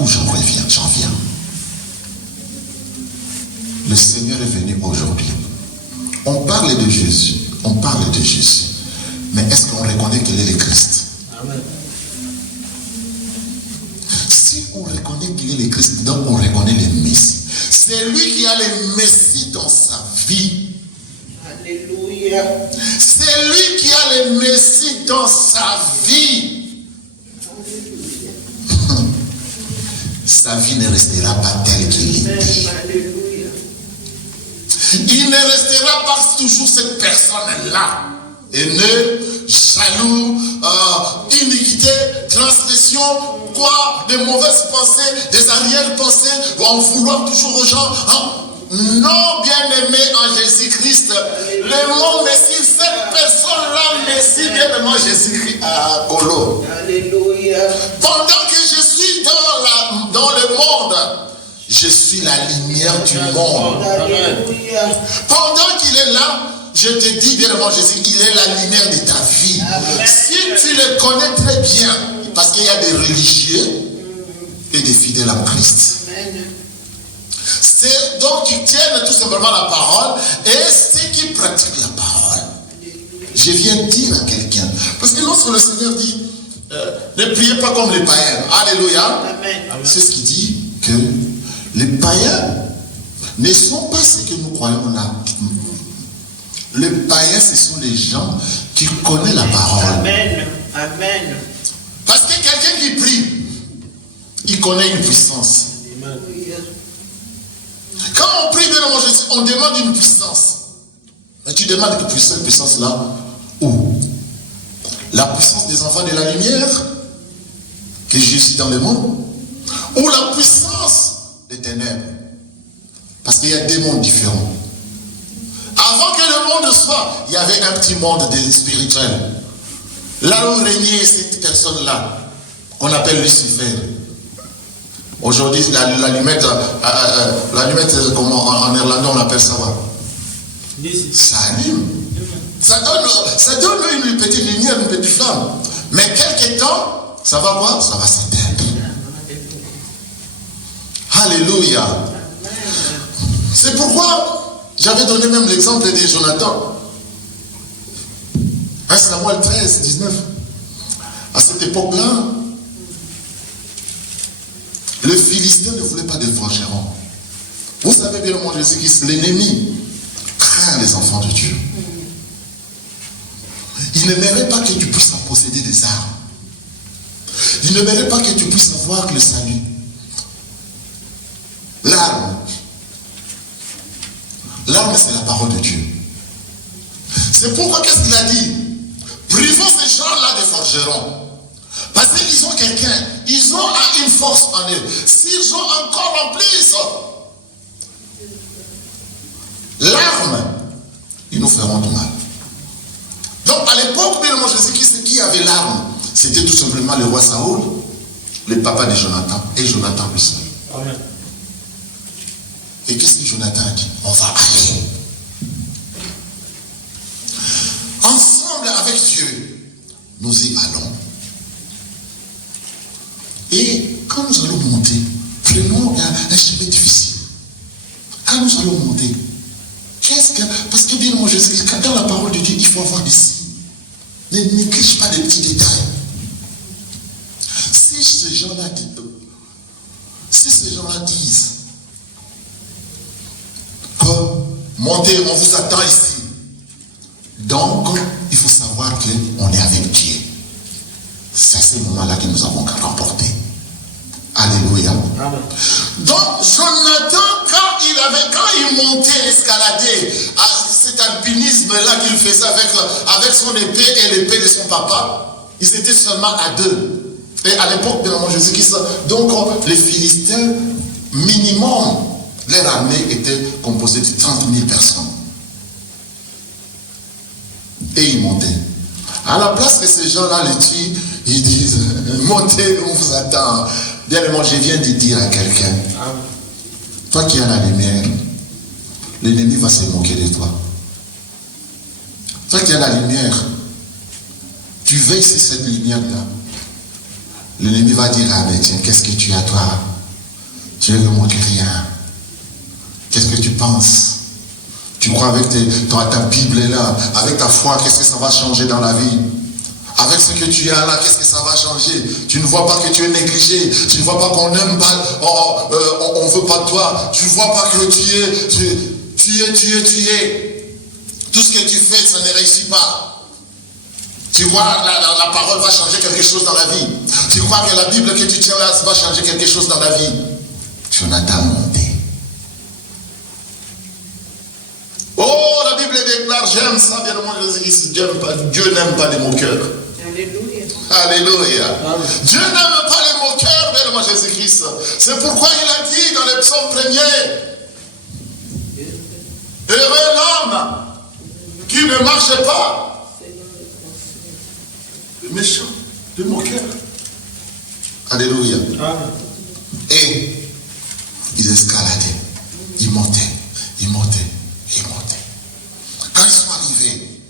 où j'en viens. Le Seigneur est venu aujourd'hui. On parle de Jésus. Mais est-ce qu'on reconnaît qu'il est le Christ? Amen. Si on reconnaît qu'il est le Christ, donc on reconnaît le Messie. C'est lui qui a le Messie dans sa vie. Alléluia. C'est lui qui a le Messie dans sa vie. Sa vie ne restera pas telle qu'il est. Alléluia. Il ne restera pas toujours cette personne-là. Haineux, jaloux, iniquité, transgression, quoi, de mauvaises pensées, des arrière-pensées, en vouloir toujours aux gens. Non, bien-aimé en Jésus-Christ, le mot Messie, cette personne-là, Messie, bien-aimé en Jésus-Christ, à Colo. Alléluia. Pendant que je suis dans le monde, je suis la lumière du monde. Alléluia. Pendant qu'il est là, je te dis, bien-aimé en Jésus, il est la lumière de ta vie. Amen. Si tu le connais très bien, parce qu'il y a des religieux et des fidèles en Christ. Amen. C'est donc qui tiennent tout simplement la parole et ceux qui pratiquent la parole. Je viens dire à quelqu'un, parce que lorsque le Seigneur dit, ne priez pas comme les païens. Alléluia. Amen. C'est ce qui dit que les païens ne sont pas ce que nous croyons là. Les païens, ce sont les gens qui connaissent la parole. Amen. Amen. Parce que quelqu'un qui prie, il connaît une puissance. Alléluia. Quand on prie, bien mon Jésus, on demande une puissance. Mais tu demandes que cette puissance-là, où? La puissance des enfants de la lumière, que Jésus dans le monde, ou la puissance des ténèbres. Parce qu'il y a deux mondes différents. Avant que le monde soit, il y avait un petit monde spirituel. Là où régnait cette personne-là, qu'on appelle Lucifer. Aujourd'hui, la lumette, comment en néerlandais on appelle ça? Ça allume. Ça donne une petite lumière, une petite flamme. Mais quelque temps, ça va quoi? Ça va s'éteindre. Alléluia. C'est pourquoi j'avais donné même l'exemple de Jonathan. 1 Samuel 13, 19. À cette époque-là, le Philistin ne voulait pas de forgeron. Vous savez bien, mon Jésus-Christ, l'ennemi craint les enfants de Dieu. Il n'aimerait pas que tu puisses en posséder des armes. Il n'aimerait pas que tu puisses avoir le salut. L'arme. L'arme, c'est la parole de Dieu. C'est pourquoi, qu'est-ce qu'il a dit? Privons ces gens-là des forgerons. Parce qu'ils ont quelqu'un, ils ont une force en eux. S'ils ont encore en plus l'arme, ils nous feront du mal. Donc à l'époque, bien mon Jésus-Christ, qui avait l'arme? C'était tout simplement le roi Saoul, le papa de Jonathan, et Jonathan lui seul. Amen. Et qu'est-ce que Jonathan a dit? On va aller. Ensemble avec Dieu, nous y allons. Et quand nous allons monter, prenons un chemin difficile. Quand nous allons monter, parce que bien mon Jésus, dans la parole de Dieu, il faut avoir des signes. Ne néglige pas les petits détails. Si ces gens-là disent que montez, on vous attend ici. Donc, il faut savoir qu'on est avec Dieu. C'est à ce moment-là que nous avons remporté. Alléluia. Amen. Donc, Jonathan, quand il montait, escaladait, à cet alpinisme-là qu'il faisait avec son épée et l'épée de son papa, ils étaient seulement à deux. Et à l'époque de mon Jésus-Christ, donc les Philistins, minimum, leur armée était composée de 30 000 personnes. Et ils montaient. À la place que ces gens-là les tuent, ils disent, montez, on vous attend. Bien, moi, je viens de dire à quelqu'un, toi qui as la lumière, l'ennemi va se moquer de toi. Toi qui as la lumière, tu veilles sur cette lumière-là. L'ennemi va dire, ah mais tiens, qu'est-ce que tu as toi? Tu ne remarques rien. Qu'est-ce que tu penses? Tu crois avec ta Bible là, avec ta foi, qu'est-ce que ça va changer dans la vie? Avec ce que tu as là, qu'est-ce que ça va changer? Tu ne vois pas que tu es négligé. Tu ne vois pas qu'on n'aime pas, on ne veut pas de toi. Tu ne vois pas que tu es. Tout ce que tu fais, ça ne réussit pas. Tu vois, la parole va changer quelque chose dans la vie. Tu crois que la Bible que tu tiens là, ça va changer quelque chose dans la vie. Jonathan monté. Oh, la Bible déclare, j'aime ça, bien évidemment, Dieu n'aime pas les moqueurs. Alléluia. Alléluia. Dieu n'aime pas les moqueurs, bien évidemment, Jésus-Christ. C'est pourquoi il a dit dans le psaume 1er, heureux l'homme qui ne marche pas. Le méchant, le moqueur. Alléluia. Amen. Et ils escaladaient, ils montaient. Quand ils sont arrivés,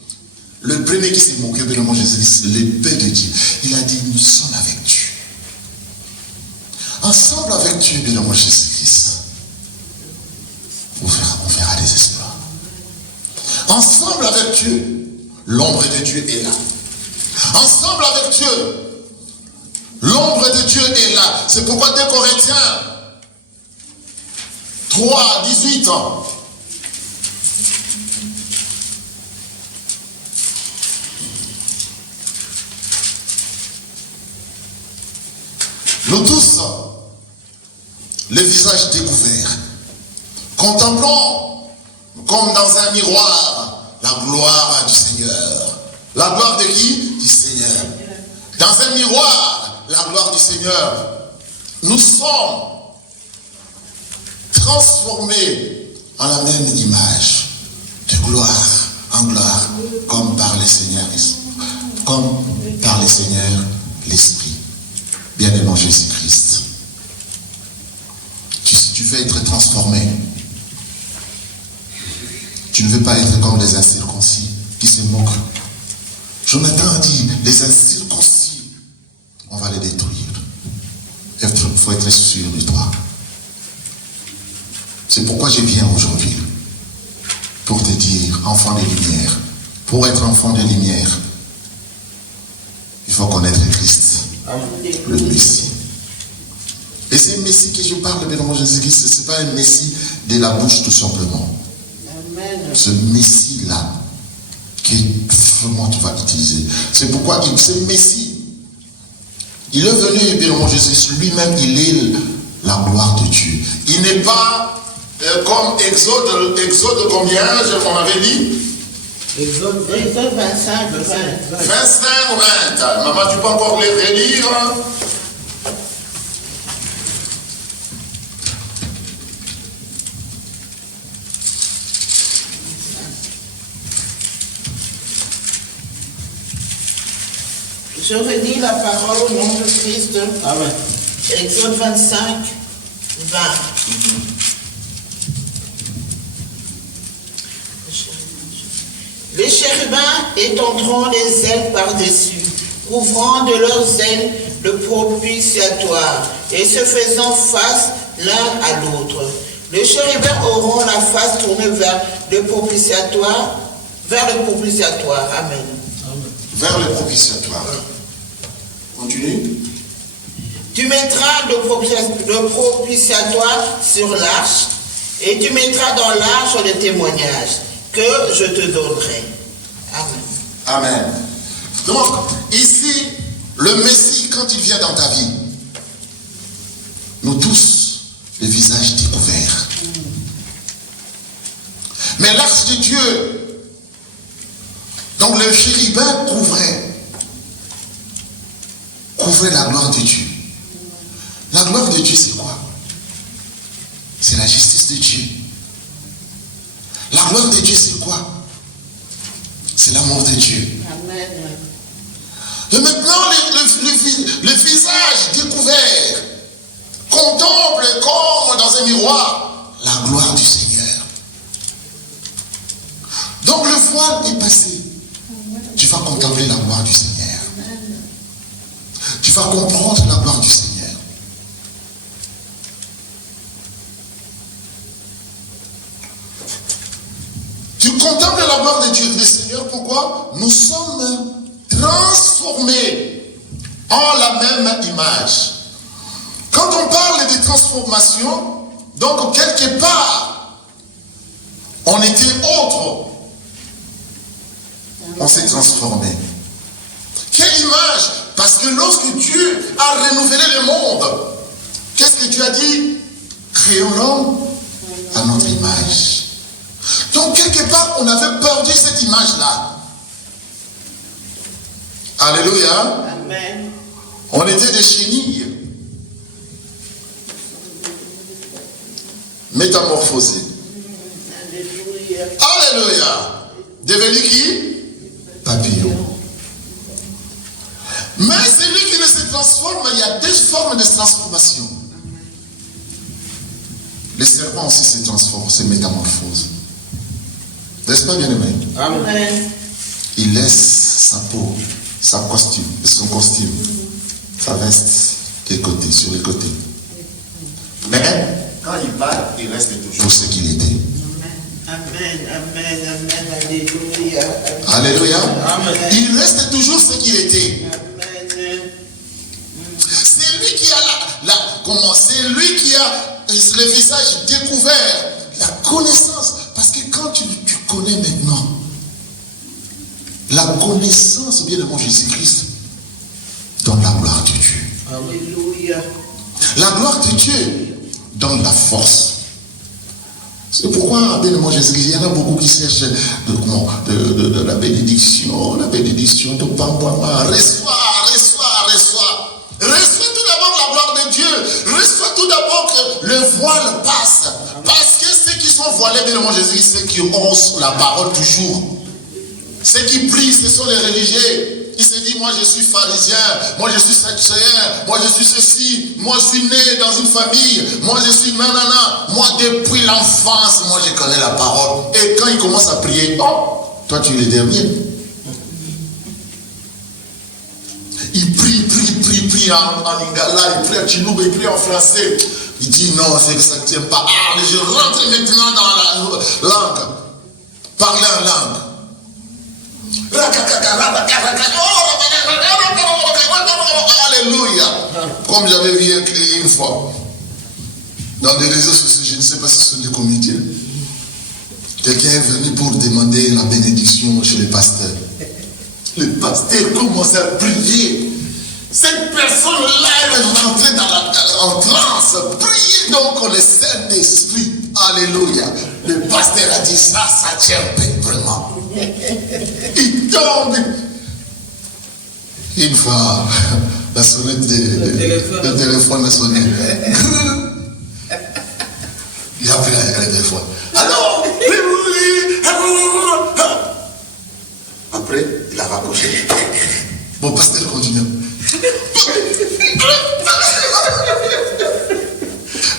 le premier qui s'est moqué de moi, Jésus, l'épée de Dieu, il a dit, nous sommes avec Dieu. Ensemble avec Dieu, bien moi, Jésus-Christ, on verra des exploits. Ensemble avec Dieu, l'ombre de Dieu est là. Ensemble avec Dieu, l'ombre de Dieu est là. C'est pourquoi 2 Corinthiens 3, 18 ans. Nous tous, les visages découverts, contemplons comme dans un miroir la gloire du Seigneur. La gloire de qui? Du Seigneur. Dans un miroir, la gloire du Seigneur. Nous sommes transformés en la même image, de gloire en gloire, comme par le Seigneur l'Esprit. Bien-aimé Jésus-Christ, tu veux être transformé. Tu ne veux pas être comme les incirconcis qui se moquent. Jonathan a dit, les incirconcis, on va les détruire. Il faut être sûr de toi. C'est pourquoi je viens aujourd'hui. Pour te dire, enfant de lumière. Pour être enfant de lumière, il faut connaître Christ. Le Messie. Et ce Messie que je parle, bien évidemment, Jésus-Christ, ce n'est pas un Messie de la bouche tout simplement. Amen. Ce Messie-là, que vraiment tu vas utiliser. C'est pourquoi ce Messie, il est venu, bien évidemment, Jésus lui-même, il est la gloire de Dieu. Il n'est pas comme Exode combien, on avait dit? Exode 25, 20. 25, 20. Maman, tu peux encore les relire? Je redis la parole au nom de Christ. Amen. Exode 25, 20. Les chérubins étendront les ailes par-dessus, couvrant de leurs ailes le propitiatoire et se faisant face l'un à l'autre. Les chérubins auront la face tournée vers le propitiatoire. Amen. Vers le propitiatoire. Continue. Tu mettras le propitiatoire sur l'arche et tu mettras dans l'arche le témoignage que je te donnerai. Amen. Amen. Donc, ici, le Messie, quand il vient dans ta vie, nous tous, les visages découverts. Mais l'arche de Dieu, donc le chérubin couvrait la gloire de Dieu. La gloire de Dieu, c'est quoi? C'est la justice de Dieu. La gloire de Dieu, c'est quoi? C'est l'amour de Dieu. Amen. Et maintenant, le visage découvert contemple comme dans un miroir la gloire du Seigneur. Donc le voile est passé. Tu vas contempler la gloire du Seigneur. Tu vas comprendre la gloire du Seigneur. gloire de Dieu, du Seigneur, pourquoi? Nous sommes transformés en la même image. Quand on parle de transformation, donc quelque part, on était autre. On s'est transformé. Quelle image? Parce que lorsque Dieu a renouvelé le monde, qu'est-ce que Dieu a dit? Créons l'homme à notre image. Donc quelque part, on avait perdu cette image-là. Alléluia. Amen. On était des chenilles. Métamorphosées. Alléluia. Alléluia. Devenu qui? Papillon. Mais celui qui ne se transforme, il y a deux formes de transformation. Les serpents aussi se transforment, se métamorphosent. N'est-ce pas, bien-aimé? Amen. Il laisse sa peau, son costume, sa veste des côtés, sur les côtés. Mais quand il parle, il reste toujours ce qu'il était. Amen, amen, amen, alléluia. Alléluia. Amen. Il reste toujours ce qu'il était. Amen. C'est lui qui a c'est lui qui a le visage découvert, la connaissance. Parce que quand tu connais maintenant, la connaissance, bien de mon Jésus-Christ, donne la gloire de Dieu. Alléluia. La gloire de Dieu donne la force. C'est pourquoi, bien de mon Jésus-Christ, il y en a beaucoup qui cherchent de la bénédiction de Bambouama. Reçois. Reçois tout d'abord la gloire de Dieu. Reçois tout d'abord que le voile passe. Parce que ceux qui sont voilés, bien de mon Jésus-Christ, ceux qui osent la parole toujours. Ceux qui prient, ce sont les religieux. Il se dit, moi je suis pharisien, moi je suis sadducéen, moi je suis ceci, moi je suis né dans une famille, moi je suis nanana, moi depuis l'enfance, moi je connais la parole. Et quand il commence à prier, oh, toi tu es le dernier. Il prie en lingala, il prie en chinouba, il prie en français. Il dit non, c'est que ça ne tient pas. Ah, mais je rentre maintenant dans la langue. Parler en langue. Alléluia. Comme j'avais vu une fois dans des réseaux sociaux, je ne sais pas si ce sont des comédiens. Quelqu'un est venu pour demander la bénédiction chez les pasteurs. Le pasteur commence à prier. Cette personne-là, elle est rentrée en transe. Priez donc le Saint-Esprit. Alléluia. Le pasteur a dit ça tient vraiment. Il tombe. Une fois, la sonnette de téléphone a sonné. Il a pris le téléphone. Alors, après, il a raccroché. Bon, pasteur continue.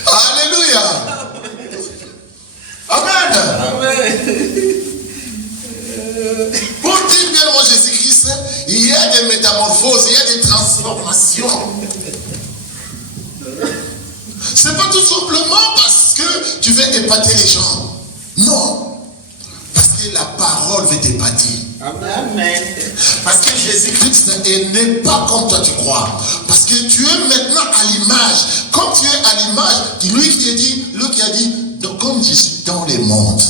Alléluia. Amen. Amen. Pour dire bien mon Jésus-Christ, il y a des métamorphoses, il y a des transformations. C'est pas tout simplement parce que tu veux épater les gens. Non. Parce que la parole veut t'épater. Amen. Parce que Jésus-Christ n'est pas comme toi tu crois. Parce que tu es maintenant à l'image. Comme tu es à l'image, lui qui a dit, donc comme je suis dans les mondes,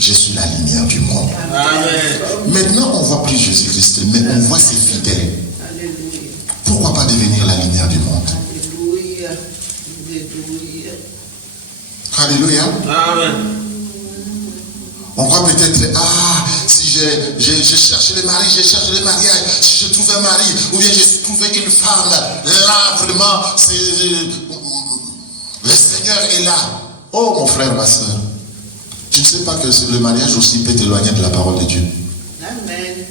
je suis la lumière du monde. Amen. Maintenant, on ne voit plus Jésus-Christ, mais on voit ses fidèles. Alléluia. Pourquoi pas devenir la lumière du monde? Alléluia. Alléluia. Amen. On croit peut-être, si je cherche le mari, je cherche le mariage, si je trouve un mari, ou bien je trouve une femme, là, vraiment, le Seigneur est là. Oh, mon frère, ma soeur, tu ne sais pas que le mariage aussi peut t'éloigner de la parole de Dieu. Amen.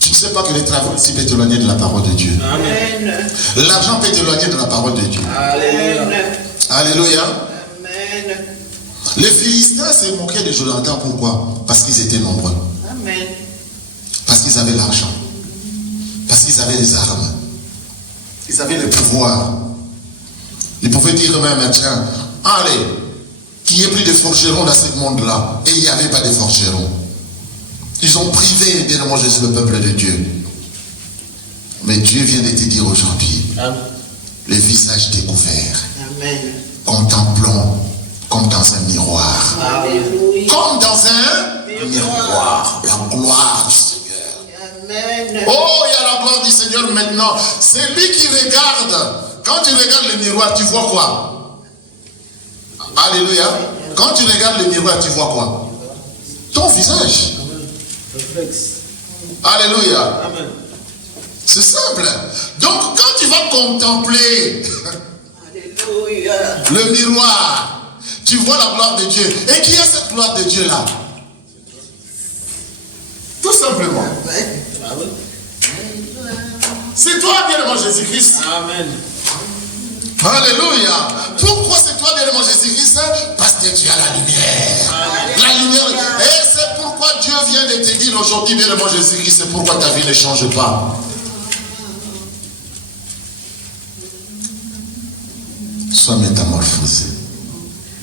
Tu ne sais pas que le travail aussi peut t'éloigner de la parole de Dieu. Amen. L'argent peut t'éloigner de la parole de Dieu. Alléluia. Alléluia. Amen. Les Philistins se moquaient de Jonathan, pourquoi? Parce qu'ils étaient nombreux. Amen. Parce qu'ils avaient l'argent. Parce qu'ils avaient les armes. Ils avaient le pouvoir. Ils pouvaient dire même, tiens, allez, qu'il n'y ait plus de forgerons dans ce monde-là. Et il n'y avait pas de forgerons. Ils ont privé, bien aimé Jésus, le peuple de Dieu. Mais Dieu vient de te dire aujourd'hui, le visage découvert. Amen. Contemplons comme dans un miroir. Alléluia. Comme dans un miroir. La gloire du Seigneur. Amen. Oh, il y a la gloire du Seigneur maintenant. C'est lui qui regarde. Quand tu regardes le miroir, tu vois quoi? Alléluia. Quand tu regardes le miroir, tu vois quoi? Ton visage. Alléluia. Amen. C'est simple. Donc, quand tu vas contempler Alléluia. le miroir, tu vois la gloire de Dieu. Et qui est cette gloire de Dieu là? Tout simplement. C'est toi, bien-aimé Jésus-Christ. Amen. Alléluia. Pourquoi c'est toi, bien-aimé Jésus-Christ? Parce que tu as la lumière. La lumière. Et c'est pourquoi Dieu vient de te dire aujourd'hui, bien-aimé Jésus-Christ, c'est pourquoi ta vie ne change pas. Sois métamorphosé.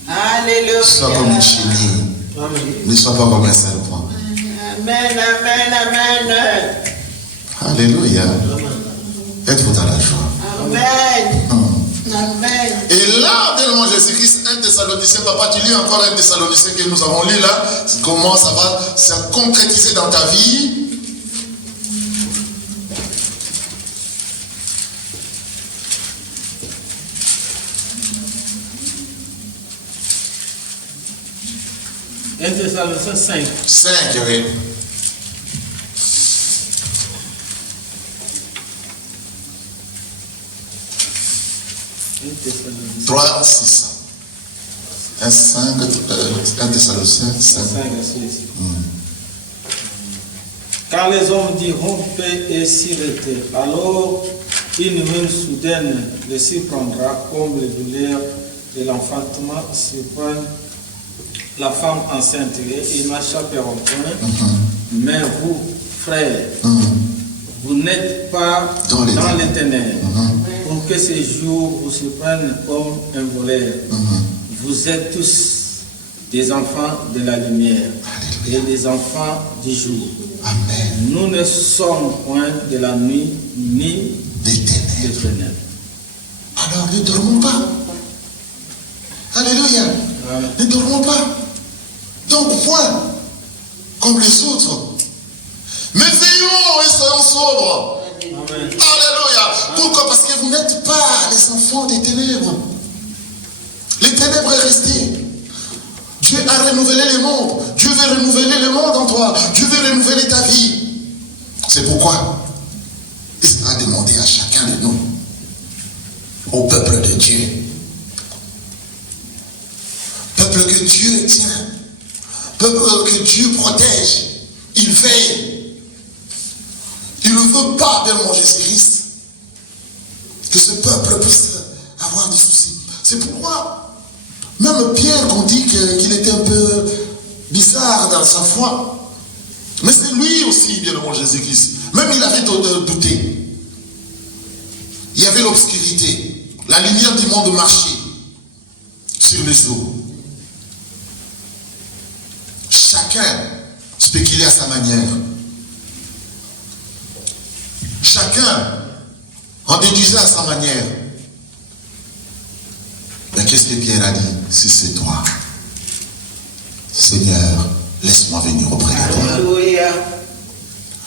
Alléluia. Sois comme une chenille. Ne sois pas comme un serpent. Amen, amen, amen. Alléluia. Êtes-vous dans la joie? Amen. Amen. Et là, bien-aimé Jésus-Christ, 1 Thessaloniciens, papa, tu lis encore 1 Thessaloniciens que nous avons lu là, comment ça va se concrétiser dans ta vie. Un Thessaloniciens 5. 5, oui. Un Thessaloniciens 3, 6. 1, 5, 1 Thessaloniciens 5. 5, verset 6. Car les hommes diront paix et sûreté. Alors, une ruine soudaine les surprendra comme les douleurs de l'enfantement surprennent la femme enceinte et ils n'échapperont point. Mais vous, frères, vous n'êtes pas dans les ténèbres pour que ces jours vous surprennent comme un voleur. Vous êtes tous des enfants de la lumière et des enfants du jour. Amen. Nous ne sommes point de la nuit ni Des ténèbres. des ténèbres. Alors ne dormons pas. Alléluia. Amen. Ne dormons pas. Donc point, comme les autres. Mais veillons et soyons sobres. Amen. Alléluia. Pourquoi? Parce que vous n'êtes pas les enfants des ténèbres. Les ténèbres est resté. Dieu a renouvelé le monde. Dieu veut renouveler le monde en toi. Dieu veut renouveler ta vie. C'est pourquoi il sera demandé à chacun de nous, au peuple de Dieu, peuple que Dieu tient, peuple que Dieu protège, il veille. Il ne veut pas, bien mon Jésus-Christ, que ce peuple puisse avoir des soucis. C'est pourquoi même Pierre, qu'on dit qu'il était un peu bizarre dans sa foi, mais c'est lui aussi, bien mon Jésus-Christ. Même il avait douté. Il y avait l'obscurité. La lumière du monde marchait sur les eaux. Chacun spéculait à sa manière. Chacun en déduisait à sa manière. Mais qu'est-ce que Pierre a dit? Si c'est toi, Seigneur, laisse-moi venir auprès de toi. Alléluia.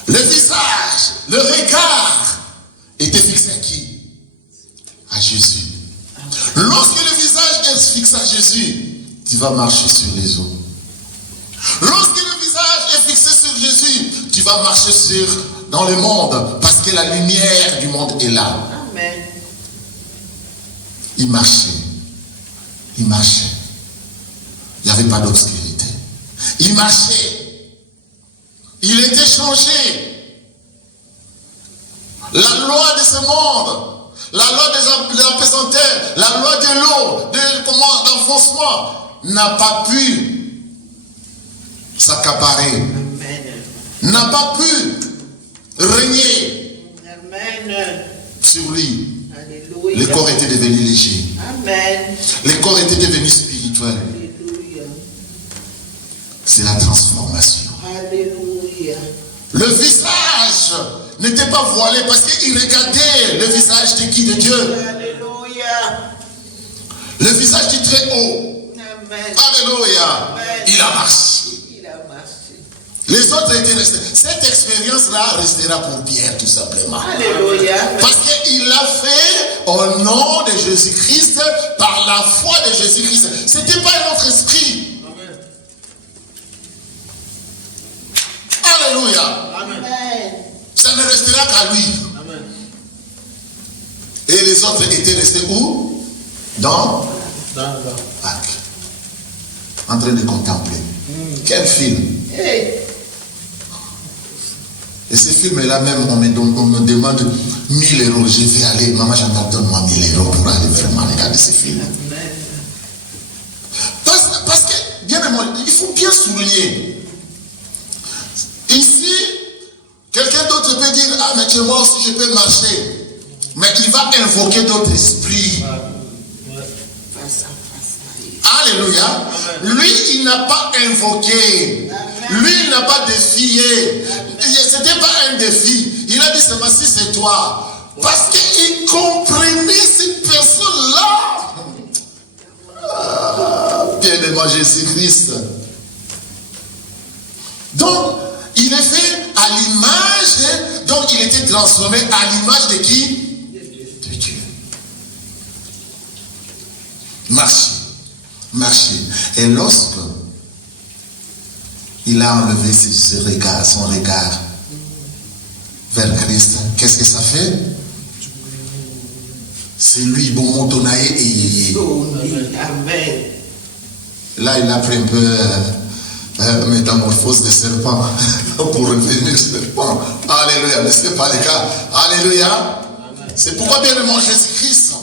Le visage, le regard était fixé à qui? À Jésus. Lorsque le visage est fixé à Jésus, tu vas marcher sur les eaux. Lorsque le visage est fixé sur Jésus, tu vas marcher dans le monde, parce que la lumière du monde est là. Amen. Il marchait. Il marchait. Il n'y avait pas d'obscurité. Il marchait. Il était changé. La loi de ce monde, la loi de la pesanteur, la loi de l'eau, d'enfoncement, n'a pas pu s'accaparer, Amen. n'a pas pu régner Amen. sur lui. Alléluia. Le corps était devenu léger. Amen. Le corps était devenu spirituel. Alléluia. C'est la transformation. Alléluia. Le visage n'était pas voilé parce qu'il regardait le visage de qui? De Dieu. Alléluia. Le visage du Très-Haut. Amen. Alléluia. Amen. Il a marché. Il a marché. Les autres étaient restés. Cette expérience-là restera pour Pierre tout simplement. Alléluia. Parce qu'il l'a fait au nom de Jésus-Christ, par la foi de Jésus-Christ. Ce n'était pas un autre esprit. Alléluia. Amen. Ça ne restera qu'à lui. Amen. Et les autres étaient restés où? Dans Pâques. En train de contempler. Quel film. Hey. Et ce film-là même, on me demande 1000 euros. Je vais aller, maman Chantal, donne-moi 1000 euros pour aller vraiment regarder ce film. Parce que, bien aimé, il faut bien souligner. Ici, quelqu'un d'autre peut dire, ah mais que moi aussi je peux marcher. Mais il va invoquer d'autres esprits. Alléluia. Lui, il n'a pas invoqué. Lui, il n'a pas défié. Ce n'était pas un défi. Il a dit, c'est si c'est toi. Parce qu'il comprenait cette personne-là. Bien-aimé Jésus-Christ. Donc, il est fait à l'image, donc il était transformé à l'image de qui? De Dieu. Marcher. Et lorsque il a enlevé son regard vers Christ, qu'est-ce que ça fait? C'est lui, bon Montonaï et Yéyé. Amen. Là, il a pris un peu métamorphose de serpent pour revenir serpent. Alléluia, mais ce n'est pas le cas. Alléluia. C'est pourquoi, bien aimé Jésus-Christ,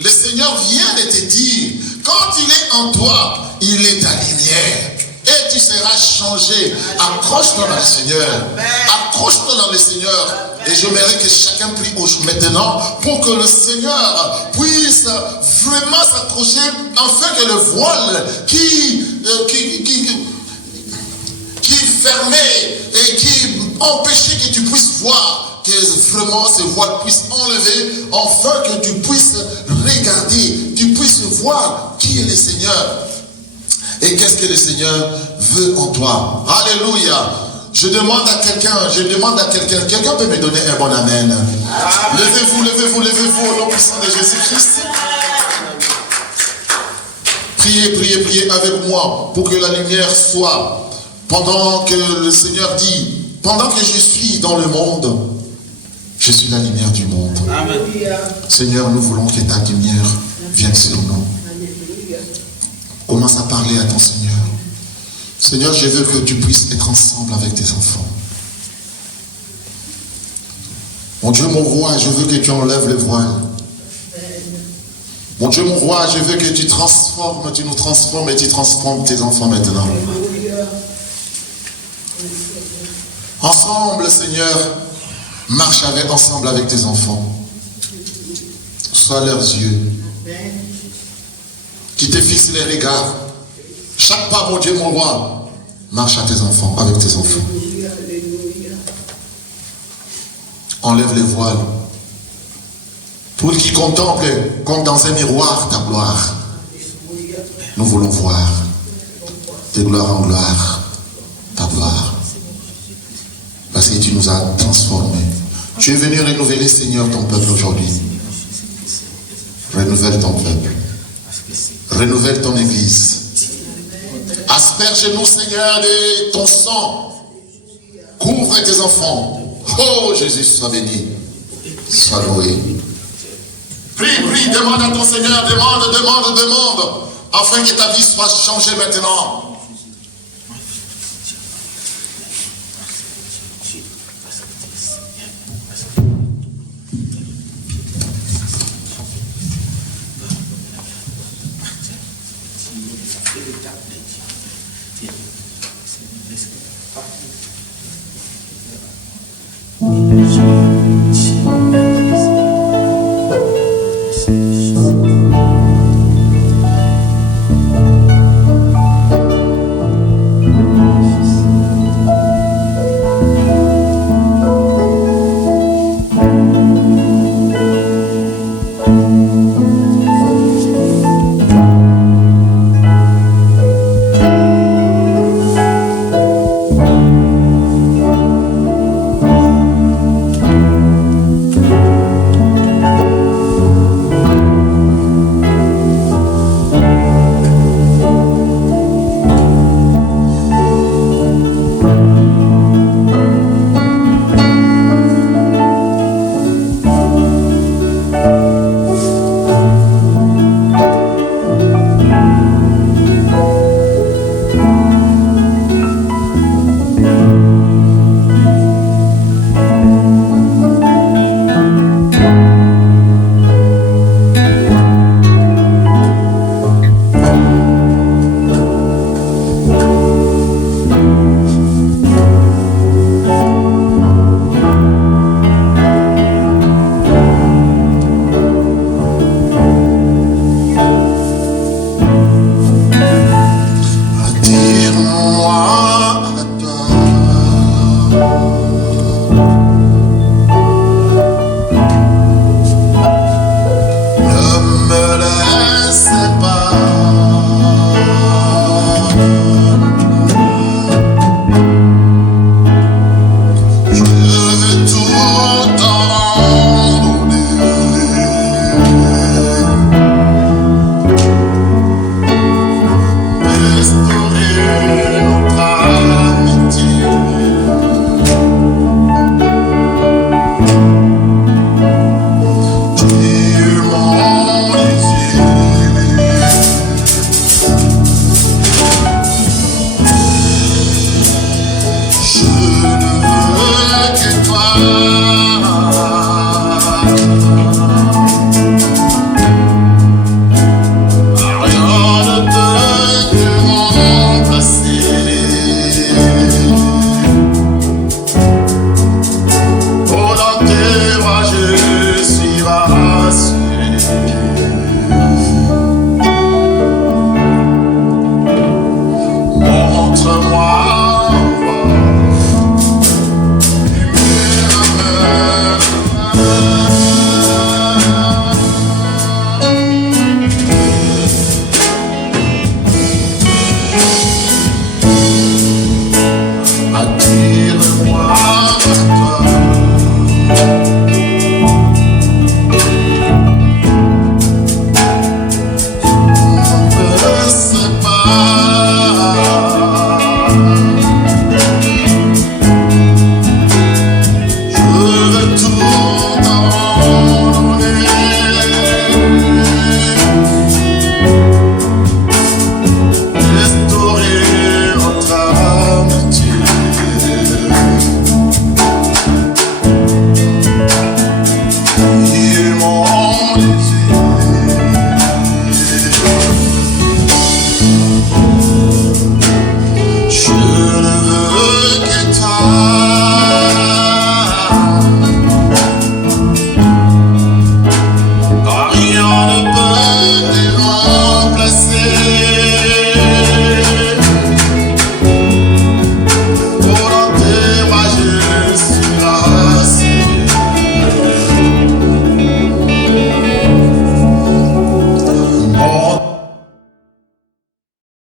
le Seigneur vient de te dire, quand il est en toi, il est ta lumière. Et tu seras changé. Accroche-toi dans le Seigneur. Accroche-toi dans le Seigneur. Et j'aimerais que chacun prie maintenant pour que le Seigneur puisse vraiment s'accrocher afin que le voile qui fermait et qui empêchait que tu puisses voir, que vraiment ce voile puisse enlever, afin que tu puisses regarder, tu puisses voir qui est le Seigneur et qu'est-ce que le Seigneur veut en toi. Alléluia. Je demande à quelqu'un, quelqu'un peut me donner un bon amen. Levez-vous au nom puissant de Jésus-Christ. Priez avec moi pour que la lumière soit. Pendant que le Seigneur dit, pendant que je suis dans le monde, je suis la lumière du monde. Amen. Seigneur, nous voulons que ta lumière vienne sur nous. Commence à parler à ton Seigneur. Seigneur, je veux que tu puisses être ensemble avec tes enfants. Mon Dieu, mon roi, je veux que tu enlèves le voile. Mon Dieu, mon roi, je veux que tu nous transformes et tu transformes tes enfants maintenant. Ensemble, Seigneur, marche ensemble avec tes enfants. Sois leurs yeux. Qui te fixe les regards. Chaque pas, mon Dieu, mon roi, marche avec tes enfants. Enlève les voiles. Pour qu'ils contemplent comme dans un miroir ta gloire. Nous voulons voir de gloire en gloire ta gloire. Parce que tu nous as transformés. Tu es venu renouveler, Seigneur, ton peuple aujourd'hui. Renouvelle ton peuple. Renouvelle ton église. Asperge-nous, Seigneur, de ton sang. Couvre tes enfants. Oh, Jésus, sois béni. Sois loué. Prie, demande à ton Seigneur, demande, afin que ta vie soit changée maintenant.